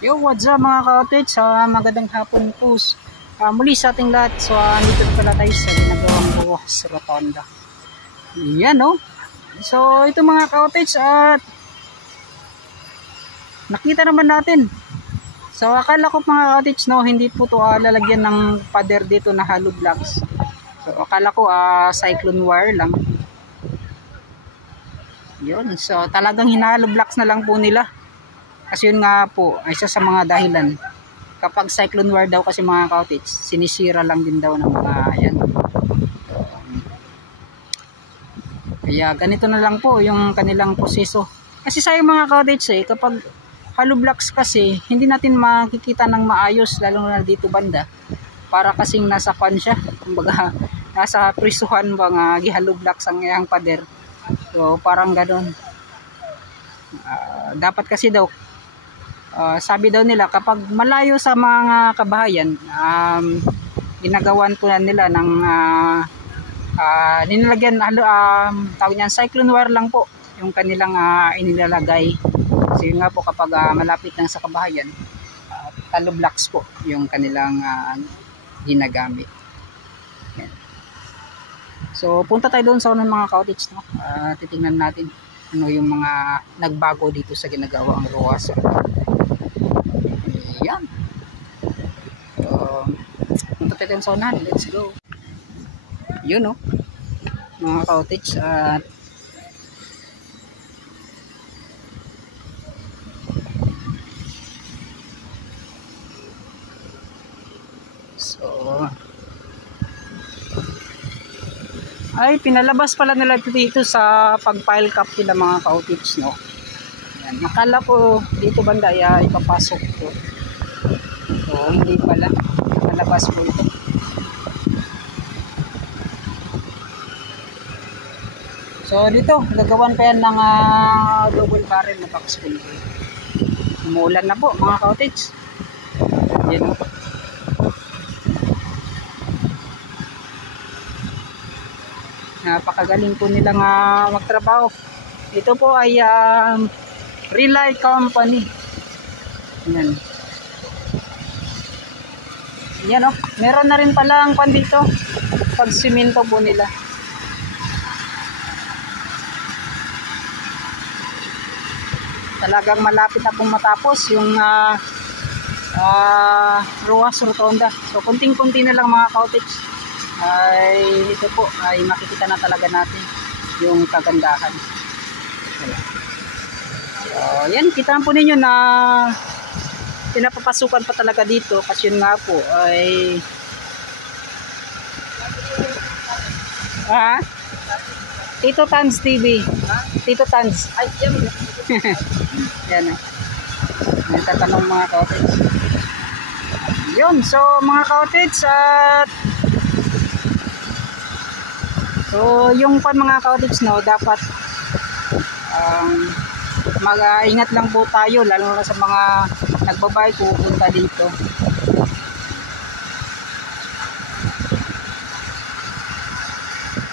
Yo, what's up mga ka-outage? Magandang hapon po muli sa ating lahat. So dito pala tayo sa ginagawang buwas rotonda. Yan no. So ito mga ka-outage at nakita naman natin. So akala ko mga ka-outage no, hindi po to lalagyan ng pader dito na hollow blocks. So akala ko cyclone wire lang. Yun, so talagang hinalo blocks na lang po nila. Kasi yun nga po, isa sa mga dahilan. Kapag cyclone wire daw kasi mga ka-outage, sinisira lang din daw ng mga yan. Kaya ganito na lang po yung kanilang proseso. Kasi sa mga ka-outage kapag hollow blocks kasi, hindi natin makikita ng maayos, lalo na dito banda. Para kasing nasa kwan siya, kumbaga nasa prisuhan bang hollow blocks ang iyang pader. So parang gano'n. Dapat kasi daw, sabi daw nila kapag malayo sa mga kabahayan, ginagawan po na nila ng nilalagyan tawag niyan cyclone wire lang po yung kanilang inilalagay. Kasi nga po kapag malapit lang sa kabahayan, hollow blocks po yung kanilang ginagamit. Yan. So punta tayo doon sa unang mga ka-outage, no? Titingnan natin ano yung mga nagbago dito sa ginagawang ROAS. Yan. So, punta tayo sa unahan. Let's go. Yun no, mga ka-outage at so ay pinalabas pala nila dito sa pag-pile cap nila mga ka-outage, no. Yan. Nakala ko dito banda ipapasok ko. So hindi pala, malabas po ito. So dito gagawan pa yan ng double barrel na box pull. Umulan na po mga ka-outage. Yan o. Napakagaling po nilang magtrabaho. Ito po ay Relay Company. Yan. Yan o. Meron na rin pala ang pan dito. Pag simento po nila. Talagang malapit na pong matapos yung ROAS rotonda. So kunting-kunti na lang mga ka-outage. Ay ito po ay makikita na talaga natin yung kagandahan. So yan, kita po ninyo na pinapapasukan pa talaga dito kasi yun nga po ay Tito Tans TV. Tito Tans. Ay, yan. Yan. May tatanong mga ka-outage. Yun, so mga ka-outage at so yung mga ka-outage no, dapat mag-ingat lang po tayo lalo na sa mga nagbabike pupunta dito.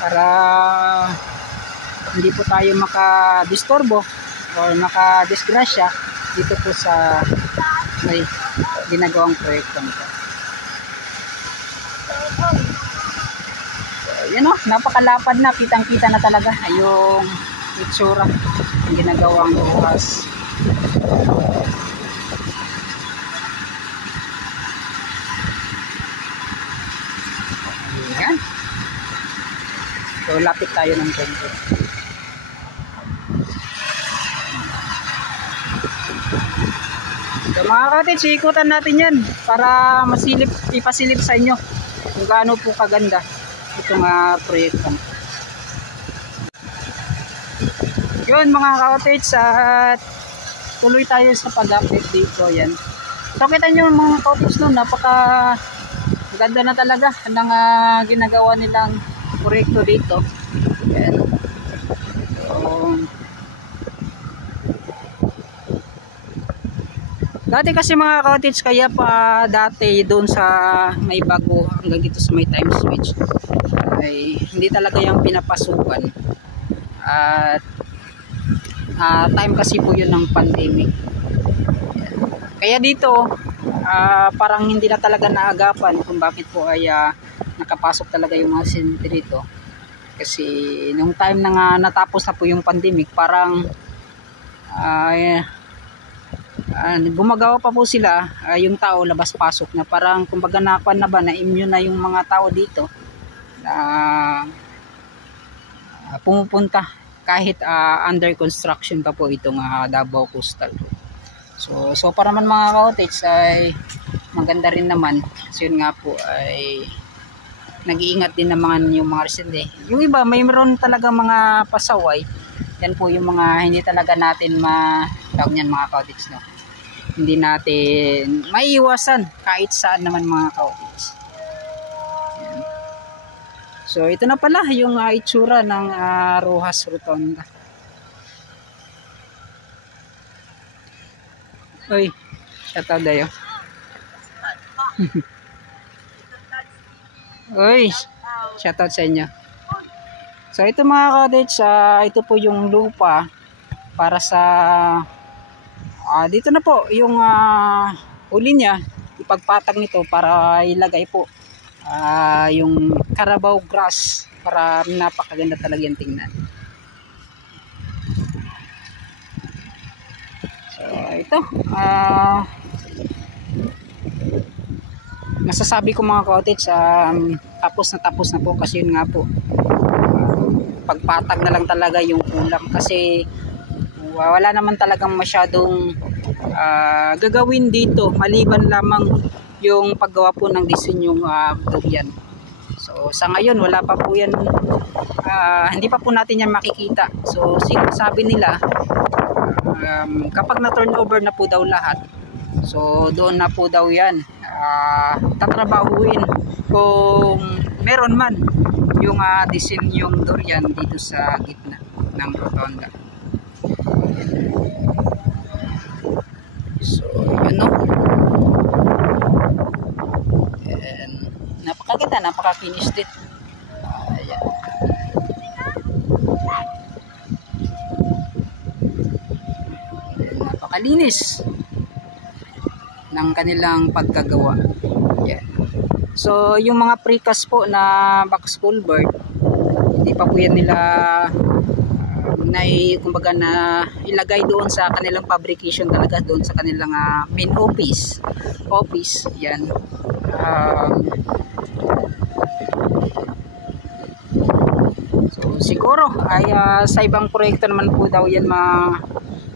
Para hindi po tayo makadisturbo or makadisgrasya dito po sa may ginagawang proyekto nito. So, yan o, napakalapad na, kitang-kita na talaga yung itsura ng ginagawang bukas. Ayan. So, lapit tayo ng konti. So, mga cottage, ikutan natin yan para ipasilip sa inyo kung gaano po kaganda itong proyekto. Yun mga cottage, at tuloy tayo sa pag-update dito. Yan. So, kita nyo mga cottage no, napaka ganda na talaga ng ginagawa nilang proyekto dito. Yan. So, dati kasi mga cottage, kaya pa dati doon sa may bago hanggang dito sa may time switch ay hindi talaga yung pinapasukan, at time kasi po yun ng pandemic. Kaya dito parang hindi na talaga naagapan kung bakit po ay nakapasok talaga yung mga estudyante dito, kasi nung time na nga natapos na po yung pandemic, parang gumagawa pa po sila, yung tao labas-pasok na, parang kumbaga nakuan na ba, na-immune na yung mga tao dito pumupunta kahit under construction pa po itong Davao Coastal. So para man mga cottage ay maganda rin naman, kasi yun nga po ay nag-iingat din naman yung mga residente. Yung iba mayroon talaga mga pasaway, yan po yung mga hindi talaga natin tawag niyan mga cottage, no? Hindi natin maiiwasan kahit saan naman mga cottage. Yan. So ito na pala yung itsura ng Rojas Rotonda. Uy, shoutout dayo. Uy, shoutout sa inyo. So ito mga cottage, ito po yung lupa para sa dito na po yung uli niya, ipagpatag nito para ilagay po yung Carabao grass, para napakaganda talaga yung tingnan. So ito masasabi ko mga cottage, tapos na po, kasi yun nga po pagpatag na lang talaga yung kulang, kasi wala naman talagang masyadong gagawin dito maliban lamang yung paggawa po ng disenyong durian. So sa ngayon wala pa po yan, hindi pa po natin yan makikita. So sinasabi nila kapag na turnover na po daw lahat, so doon na po daw yan tatrabahuin kung meron man yung disenyong durian dito sa gitna ng rotonda. So yun no, and napakaganda, napaka-finish din. Ayan. Napakalinis ng kanilang pagkagawa. Ayan. So yung mga precast po na box culvert, hindi pa po yan nila kumbaga na ilagay doon sa kanilang fabrication talaga, doon sa kanilang main office. Yan. So siguro ay sa ibang proyekto naman po daw yan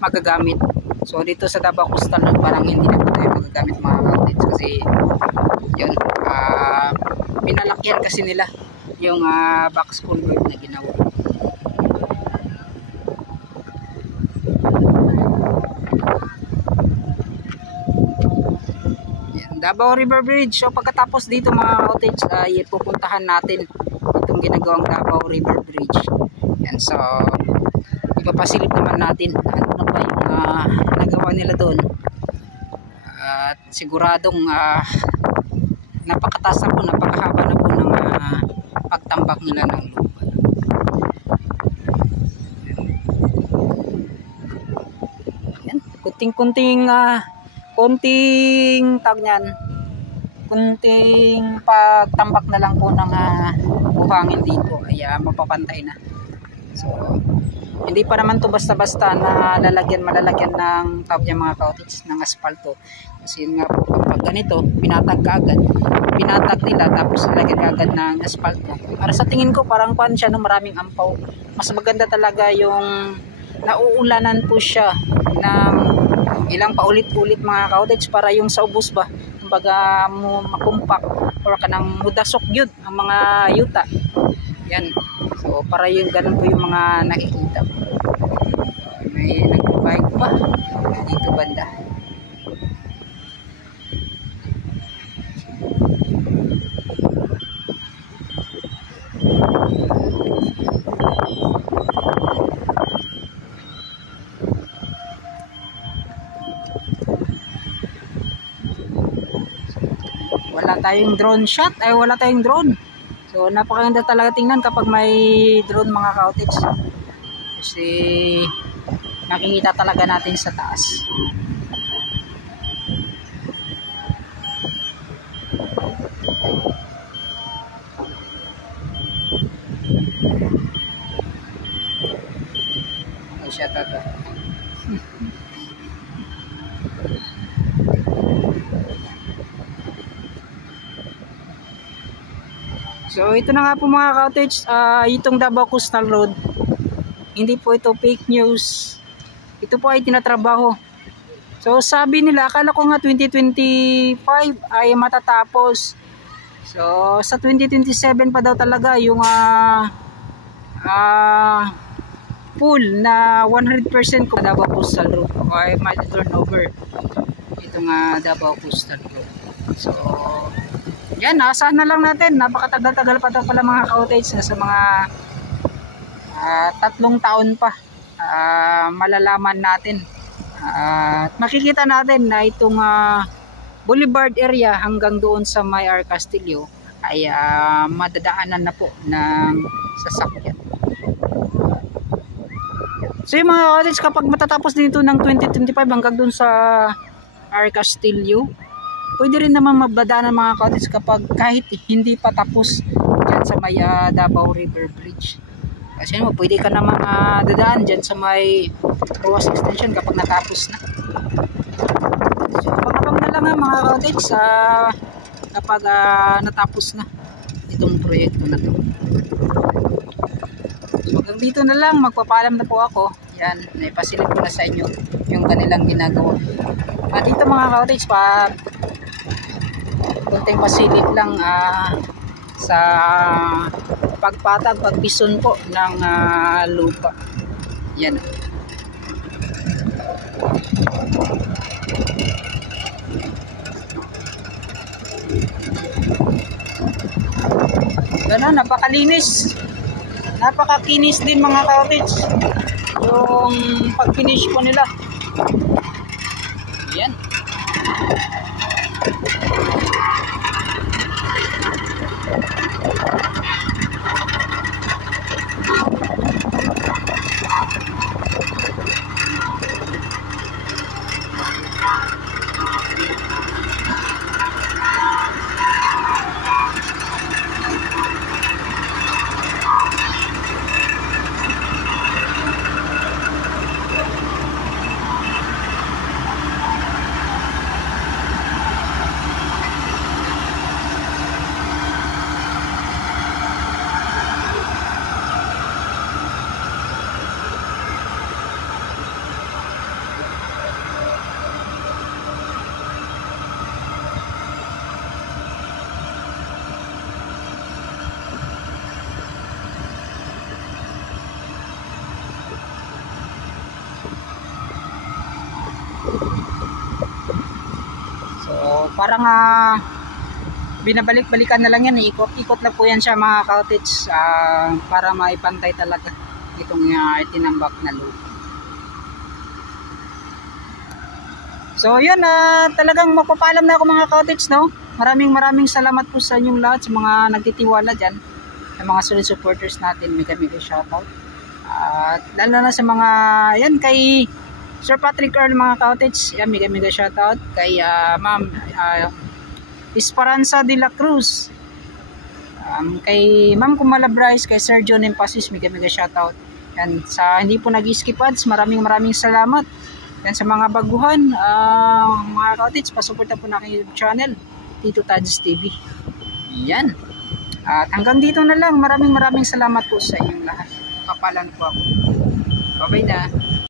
magagamit. So dito sa Davao Coastal parang hindi na po tayo magagamit mga cottage, kasi yun pinalakyan kasi nila yung box culvert na ginawa. Davao River Bridge. So pagkatapos dito mga cottage ay pupuntahan natin itong ginagawang Davao River Bridge. Yan, so ipapasilip naman natin ano na ba yung nagawa nila doon, at siguradong napakataas na po, napakahaba na po ng pagtambak nila ng lupa. kunting tawag niyan, kunting pagtambak na lang po ng buhangin dito ay mapapantay na. So hindi pa naman to basta-basta na malalagyan ng tawag niya mga ka-outage, ng asfalto. Kasi yun nga po, kapag ganito pinatag nila tapos nilagyan kaagad ng asfalto, para sa tingin ko parang kuan siya, no, maraming ampaw. Mas maganda talaga yung nauulanan po siya ng ilang paulit-ulit mga ka-outage, para yung sa ubos ba kumbaga mo makumpak or kanang mudasok yun ang mga yuta yan. So para yung ganun po yung mga nakikita. May nagbabike pa dito banda. Wala tayong drone. So napakaganda talaga tingnan kapag may drone mga ka-outage, kasi nakikita talaga natin sa taas. Ay siya tato. So ito na nga po mga ka-outage, itong Davao Coastal Road, hindi po ito fake news, ito po ay tinatrabaho. So sabi nila, akala ko nga 2025 ay matatapos. So sa 2027 pa daw talaga yung full na 100% ko Davao Coastal Road ay ma-turnover itong Davao Coastal Road. So yan, asahan na lang natin. Napakatagal-tagal pa daw pala mga ka-outage, sa mga 3 taon pa malalaman natin at makikita natin na itong Boulevard area hanggang doon sa may R. Castillo ay madadaanan na po ng sasakyan. So yung mga ka-outage, kapag matatapos dito ng 2025 hanggang doon sa R. Castillo, pwede rin naman mabadaanan mga ka-outage kapag kahit hindi pa tapos dyan sa may Davao River Bridge. Kasi pwede ka naman dadaan dyan sa may Ruas Extension kapag natapos na. So abang na lang mga ka-outage kapag natapos na itong proyekto na to. So hanggang dito na lang, magpapaalam na po ako. Yan, naipasilip ko na sa inyo yung kanilang ginagawa. At dito mga ka-outage, konting pasilip lang sa pagpatag, pagpison po ng lupa. Yan. Ganun, napakalinis. Napakakinis din mga ka-outage yung pag-finish po nila. Yan. Parang binabalik-balikan na lang yan, ikot-ikot lang po yan siya mga ka-outage, para maipantay talaga itong itinambak na lupa. So yun, talagang mapapaalam na ako mga ka-outage, no? Maraming salamat po sa inyong lahat, sa mga nagtitiwala dyan, sa mga solid supporters natin. Mega shoutout. At lalo na sa mga yan, kay Sir Patrick Earl mga cottage, yan, mega shoutout kay Ma'am Esperanza de la Cruz, kay Ma'am Kumala Bryce, kay Sir John Empasis, mega shoutout. Yan, sa hindi po nag-skip ads, maraming salamat. Yan, sa mga baguhan, mga cottage, pasuporta po na aking YouTube channel, Tito Tads TV. Yan. At hanggang dito na lang, maraming salamat po sa inyong lahat. Papalan po ako. Bye-bye na.